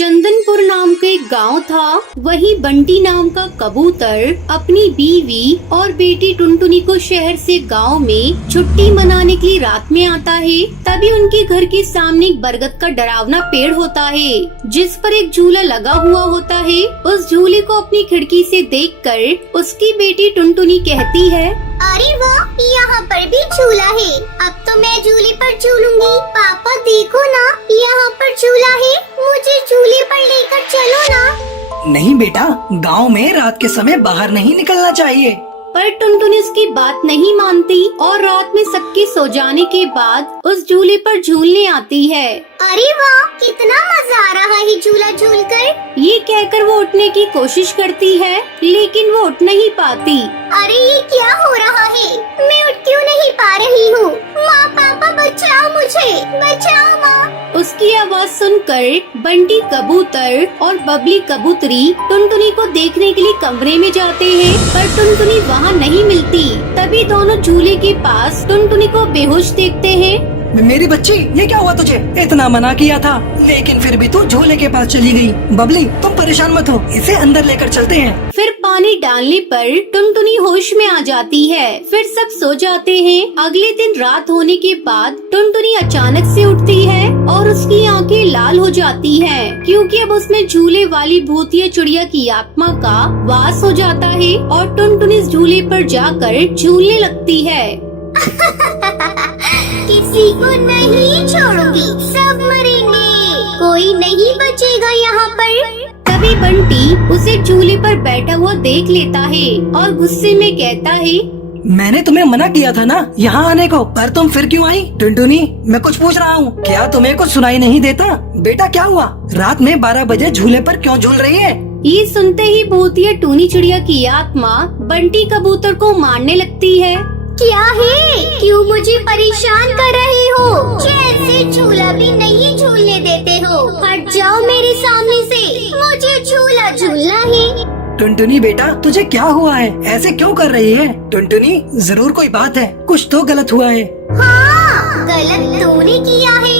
चंदनपुर नाम का एक गांव था। वहीं बंटी नाम का कबूतर अपनी बीवी और बेटी टुनटुनी को शहर से गांव में छुट्टी मनाने के लिए रात में आता है। तभी उनके घर के सामने एक बरगद का डरावना पेड़ होता है, जिस पर एक झूला लगा हुआ होता है। उस झूले को अपनी खिड़की से देखकर उसकी बेटी टुनटुनी कहती है, अरे वाह, यहाँ पर भी झूला है। अब तो मैं झूले पर झूलूंगी। पापा देखो ना, यहाँ पर झूला है, मुझे झूले पर लेकर चलो ना। नहीं बेटा, गांव में रात के समय बाहर नहीं निकलना चाहिए। पर टुनटुनी उसकी बात नहीं मानती और रात में सबके सो जाने के बाद उस झूले पर झूलने आती है। अरे वाह, कितना मजा आ रहा है झूला झूलकर। ये कहकर वो उठने की कोशिश करती है, लेकिन वो उठ नहीं पाती। अरे ये क्या हो रहा है, मैं उठ क्यों नहीं पा रही हूँ। माँ पापा बचाओ मुझे, बचाओ माँ। उसकी आवाज सुनकर बंटी कबूतर और बबली कबूतरी टुनटुनी को देखने के लिए कमरे में जाते हैं, पर टुनटुनी वहाँ नहीं मिलती। तभी दोनों झूले के पास टुनटुनी को बेहोश देखते हैं। मेरी बच्ची, ये क्या हुआ तुझे? इतना मना किया था, लेकिन फिर भी तू झूले के पास चली गई। बबली, तुम परेशान मत हो, इसे अंदर लेकर चलते हैं। फिर पानी डालने पर टुनटुनी होश में आ जाती है। फिर सब सो जाते हैं। अगले दिन रात होने के बाद टुनटुनी अचानक से उठती है और उसकी आंखें लाल हो जाती हैं, क्योंकि अब उसमें झूले वाली भूतिया चिड़िया की आत्मा का वास हो जाता है और टुनटुनी इस झूले पर जाकर झूलने लगती है। किसी को नहीं छोड़ूंगी, सब मरेंगे, कोई नहीं बचेगा यहाँ पर। तभी बंटी उसे झूले पर बैठा हुआ देख लेता है और गुस्से में कहता है, मैंने तुम्हें मना किया था ना यहाँ आने को, पर तुम फिर क्यों आई? टुनटुनी, मैं कुछ पूछ रहा हूँ, क्या तुम्हें कुछ सुनाई नहीं देता? बेटा क्या हुआ? रात में 12 बजे झूले पर क्यों झूल रही है? ये सुनते ही भूतिया टूनी चिड़िया की आत्मा बंटी कबूतर को मारने लगती है। क्या है, क्यों मुझे परेशान कर रहे हो? जैसे झूला भी नहीं झूलने देते हो। हट जाओ मेरे सामने से, मुझे झूला झूलना है। टुनटुनी बेटा, तुझे क्या हुआ है? ऐसे क्यों कर रही है? टुनटुनी, जरूर कोई बात है, कुछ तो गलत हुआ है। हाँ, गलत तूने किया है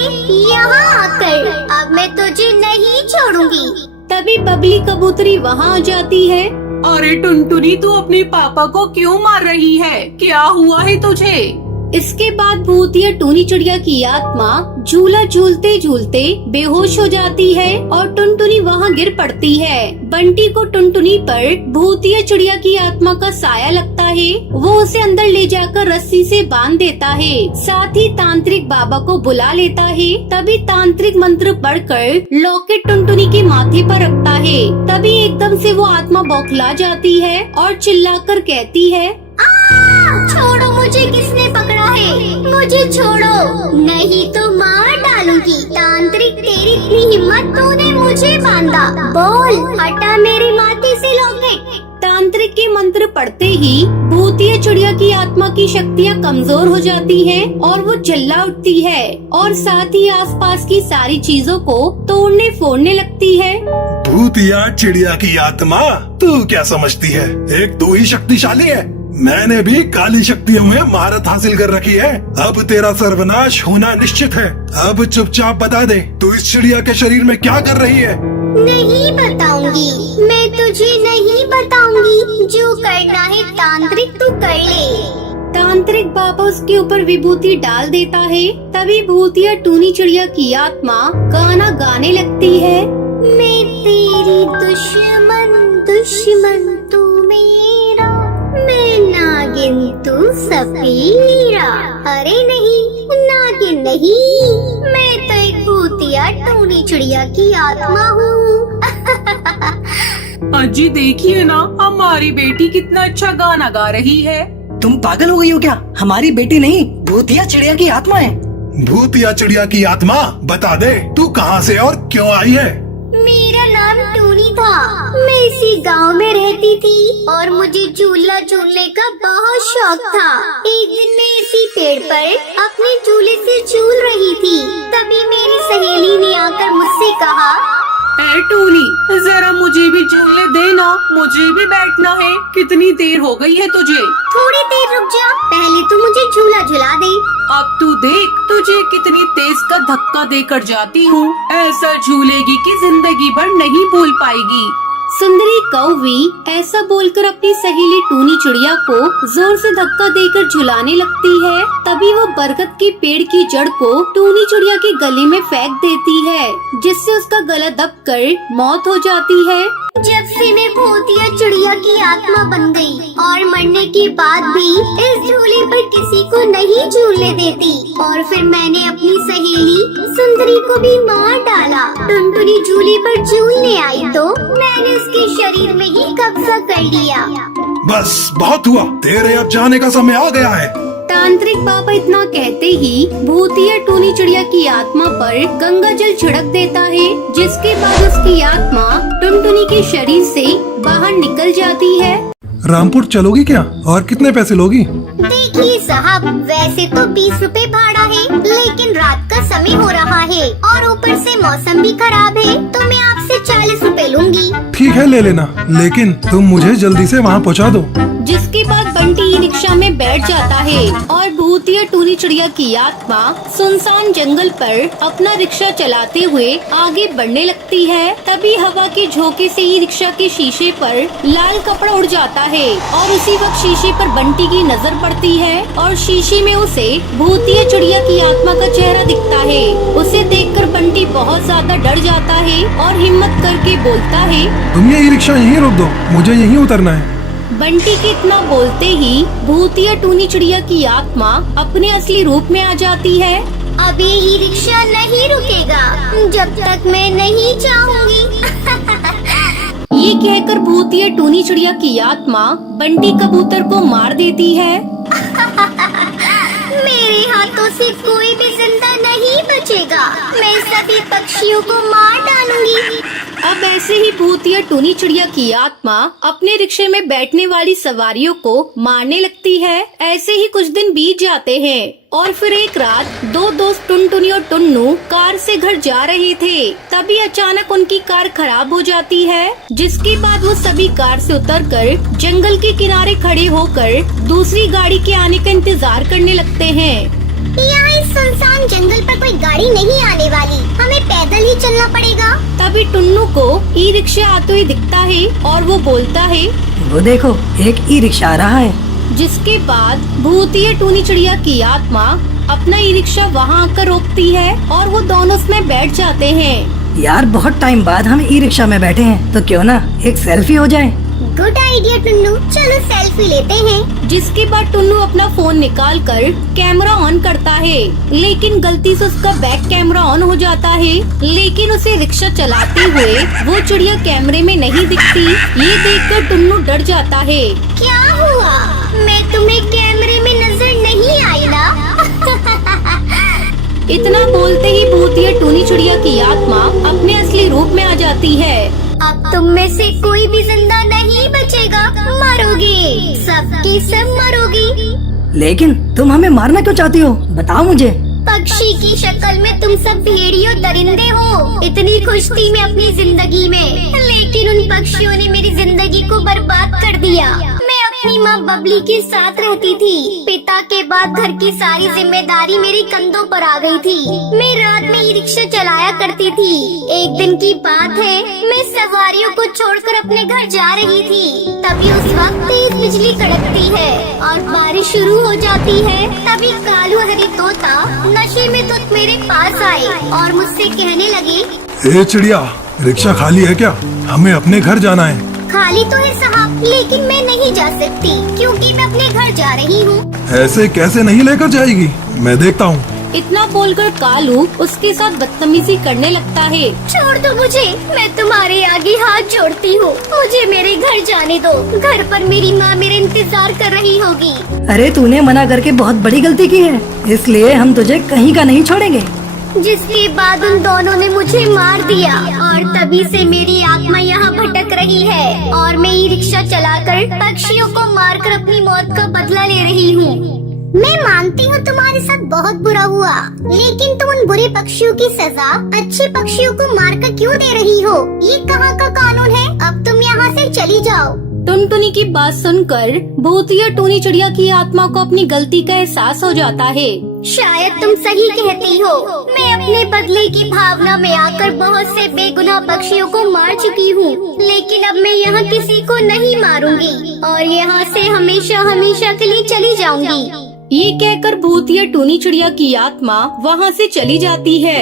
यहाँ आकर। अब मैं तुझे नहीं छोड़ूंगी। तभी बबली कबूतरी वहाँ आ जाती है। अरे टुनटुनी, तू अपने पापा को क्यों मार रही है? क्या हुआ है तुझे? इसके बाद भूतिया टूनी चिड़िया की आत्मा झूला झूलते झूलते बेहोश हो जाती है और टुनटुनी वहाँ गिर पड़ती है। बंटी को टुनटुनी पर भूतिया चिड़िया की आत्मा का साया लगता है। वो उसे अंदर ले जाकर रस्सी से बांध देता है, साथ ही तांत्रिक बाबा को बुला लेता है। तभी तांत्रिक मंत्र पढ़कर लॉकेट टुनटुनी के माथे पर रखता है। तभी एकदम से वो आत्मा बौखला जाती है और चिल्लाकर कहती है, छोड़ो मुझे, किसने पकड़ा है? मुझे छोड़ो, नहीं तो मार डालूंगी। तांत्रिक, तेरी इतनी हिम्मत, तूने मुझे बांधा। बोल, हटा मेरे माथे से लॉकेट। तांत्रिक के मंत्र पढ़ते ही भूतिया चिड़िया की आत्मा की शक्तियाँ कमजोर हो जाती हैं और वो चिल्ला उठती है और साथ ही आसपास की सारी चीजों को तोड़ने फोड़ने लगती है। भूतिया चिड़िया की आत्मा, तू क्या समझती है? एक तू ही शक्तिशाली है। मैंने भी काली शक्तियों में महारत हासिल कर रखी है। अब तेरा सर्वनाश होना निश्चित है। अब चुपचाप बता दे, तू इस चिड़िया के शरीर में क्या कर रही है? नहीं बताऊंगी, मैं तुझे नहीं बताऊंगी। जो करना है तांत्रिक तू कर ले। तांत्रिक बाबा उसके ऊपर विभूति डाल देता है। तभी भूतिया टूनी चिड़िया की आत्मा गाना गाने लगती है। मैं तेरी दुश्मन, दुश्मन तू मेरा, मैं नागिन तू सपेरा। अरे नहीं, नागिन नहीं, मैं तो एक भूतिया टूनी चिड़िया की आत्मा हूँ। अजी देखिए ना, हमारी बेटी कितना अच्छा गाना गा रही है। तुम पागल हो गई हो क्या? हमारी बेटी नहीं, भूतिया चिड़िया की आत्मा है। भूतिया चिड़िया की आत्मा, बता दे तू कहाँ से और क्यों आई है? मेरा नाम टूनी था। मैं इसी गांव में रहती थी और मुझे झूला झूलने का बहुत शौक था। एक दिन मैं इसी पेड़ पर अपने झूले से झूल रही थी। तभी मेरी सहेली ने आकर मुझसे कहा, ए टूनी, जरा मुझे भी झूलने देना, मुझे भी बैठना है। कितनी देर हो गई है तुझे? थोड़ी देर रुक जा, पहले तू मुझे झूला झुला दे। अब तू देख तुझे कितनी तेज का धक्का देकर जाती हूँ। ऐसा झूलेगी कि जिंदगी भर नहीं भूल पाएगी। सुंदरी कौवी ऐसा बोलकर अपनी सहेली टूनी चिड़िया को जोर से धक्का देकर झुलाने लगती है। तभी वो बरगद के पेड़ की जड़ को टूनी चिड़िया के गले में फेंक देती है, जिससे उसका गला दबकर मौत हो जाती है। जब से मैं भूतिया चिड़िया की आत्मा बन गई और मरने के बाद भी इस झूले पर किसी को नहीं झूलने देती, और फिर मैंने अपनी सहेली सुंदरी को भी मार डाला। टुनटुनी झूले पर झूलने आई तो मैंने उसके शरीर में ही कब्जा कर लिया। बस बहुत हुआ, तेरे अब जाने का समय आ गया है। तांत्रिक बाबा इतना कहते ही भूतिया टूनी चिड़िया की आत्मा पर गंगा जल छिड़क देता है, जिसके बाद उसकी आत्मा टुनटुनी के शरीर से बाहर निकल जाती है। रामपुर चलोगी क्या और कितने पैसे लोगी? देखिए साहब, वैसे तो 20 रुपए भाड़ा है, लेकिन रात का समय हो रहा है और ऊपर से मौसम भी खराब है, तो मैं आपसे 40 रुपए लूंगी। ठीक है ले लेना, लेकिन तुम मुझे जल्दी से वहाँ पहुँचा दो। जिसके बाद बंटी ई रिक्शा में बैठ जाता है और भूतिया टूनी चिड़िया की आत्मा सुनसान जंगल पर अपना रिक्शा चलाते हुए आगे बढ़ने लगती है। तभी हवा के झोंके से ई रिक्शा के शीशे पर लाल कपड़ा उड़ जाता है और उसी वक्त शीशे पर बंटी की नजर पड़ती है और शीशे में उसे भूतिया चिड़िया की आत्मा का चेहरा दिखता है। उसे देखकर बंटी बहुत ज्यादा डर जाता है और हिम्मत करके बोलता है, तुम ये ई रिक्शा यहीं रोक दो, मुझे यहीं उतरना है। बंटी के इतना बोलते ही भूतिया टूनी चिड़िया की आत्मा अपने असली रूप में आ जाती है। अभी ये रिक्शा नहीं रुकेगा जब तक मैं नहीं चाहूँगी। ये कहकर भूतिया टूनी चिड़िया की आत्मा बंटी कबूतर को मार देती है। मेरे हाथों से कोई भी जिंदा नहीं बचेगा, मैं सभी पक्षियों को मार डालूंगी। अब ऐसे ही भूतिया टूनी चिड़िया की आत्मा अपने रिक्शे में बैठने वाली सवारियों को मारने लगती है। ऐसे ही कुछ दिन बीत जाते हैं और फिर एक रात दो दोस्त टुनटुनी और टुन्नू कार से घर जा रहे थे। तभी अचानक उनकी कार खराब हो जाती है, जिसके बाद वो सभी कार से उतरकर जंगल के किनारे खड़े होकर दूसरी गाड़ी के आने का इंतजार करने लगते हैं। यहाँ इस सुनसान जंगल पर कोई गाड़ी नहीं आने वाली, हमें पैदल ही चलना पड़ेगा। तभी टुन्नू को ई रिक्शा आते हुए दिखता है और वो बोलता है, वो देखो एक ई रिक्शा आ रहा है। जिसके बाद भूतिया टूनी चिड़िया की आत्मा अपना ई रिक्शा वहाँ आकर रोकती है और वो दोनों उसमें बैठ जाते हैं। यार बहुत टाइम बाद हम ई रिक्शा में बैठे हैं, तो क्यों ना एक सेल्फी हो जाए। गुड आइडिया टुन्नू, चलो सेल्फी लेते हैं। जिसके बाद टुन्नू अपना फोन निकालकर कैमरा ऑन करता है, लेकिन गलती से उसका बैक कैमरा ऑन हो जाता है। लेकिन उसे रिक्शा चलाते हुए वो चिड़िया कैमरे में नहीं दिखती। ये देखकर टुन्नू डर जाता है। क्या हुआ, मैं तुम्हें कैमरे में नजर नहीं आई ना? इतना बोलते ही भूतिया टूनी चिड़िया की आत्मा अपने असली रूप में आ जाती है। अब तुम में से कोई भी जिंदा नहीं बचेगा, मरोगे, सबके सब मरोगी। लेकिन तुम हमें मारना क्यों चाहती हो, बताओ मुझे। पक्षी की शक्ल में तुम सब भेड़ियों दरिंदे हो। इतनी खुश थी मैं अपनी जिंदगी में, लेकिन उन पक्षियों ने मेरी जिंदगी को बर्बाद कर दिया। मैं अपनी माँ बबली के साथ रहती थी। पिता के बाद घर की सारी जिम्मेदारी मेरे कंधों पर आ गई थी। मैं रात में ई रिक्शा चलाया करती थी। एक दिन की बात है, मैं सवारियों को छोड़कर अपने घर जा रही थी। तभी उस वक्त तेज बिजली कड़कती है और बारिश शुरू हो जाती है। तभी कालू हरी तोता नशे में तो मेरे पास आए और मुझसे कहने लगे, ए चिड़िया, रिक्शा खाली है क्या? हमें अपने घर जाना है। खाली तो है साहब, लेकिन मैं नहीं जा सकती क्योंकि मैं अपने घर जा रही हूँ। ऐसे कैसे नहीं लेकर जाएगी, मैं देखता हूँ। इतना बोलकर कालू उसके साथ बदतमीजी करने लगता है। छोड़ दो मुझे, मैं तुम्हारे आगे हाथ जोड़ती हूँ। मुझे मेरे घर जाने दो, घर पर मेरी माँ मेरे इंतजार कर रही होगी। अरे तूने मना करके बहुत बड़ी गलती की है, इसलिए हम तुझे कहीं का नहीं छोड़ेंगे। जिसके बाद उन दोनों ने मुझे मार दिया और तभी से मेरी आत्मा यहाँ भटक रही है और मैं ई रिक्शा चलाकर पक्षियों को मारकर अपनी मौत का बदला ले रही हूँ। मैं मानती हूँ तुम्हारे साथ बहुत बुरा हुआ, लेकिन तुम उन बुरे पक्षियों की सजा अच्छे पक्षियों को मारकर क्यों दे रही हो? ये कहाँ का कानून है? अब तुम यहाँ से चली जाओ। टुनटुनी की बात सुनकर भूतिया टूनी चिड़िया की आत्मा को अपनी गलती का एहसास हो जाता है। शायद तुम सही कहती हो। मैं अपने बदले की भावना में आकर बहुत से बेगुनाह पक्षियों को मार चुकी हूँ, लेकिन अब मैं यहाँ किसी को नहीं मारूंगी और यहाँ से हमेशा हमेशा के लिए चली जाऊंगी। ये कहकर भूतिया टूनी चिड़िया की आत्मा वहाँ से चली जाती है।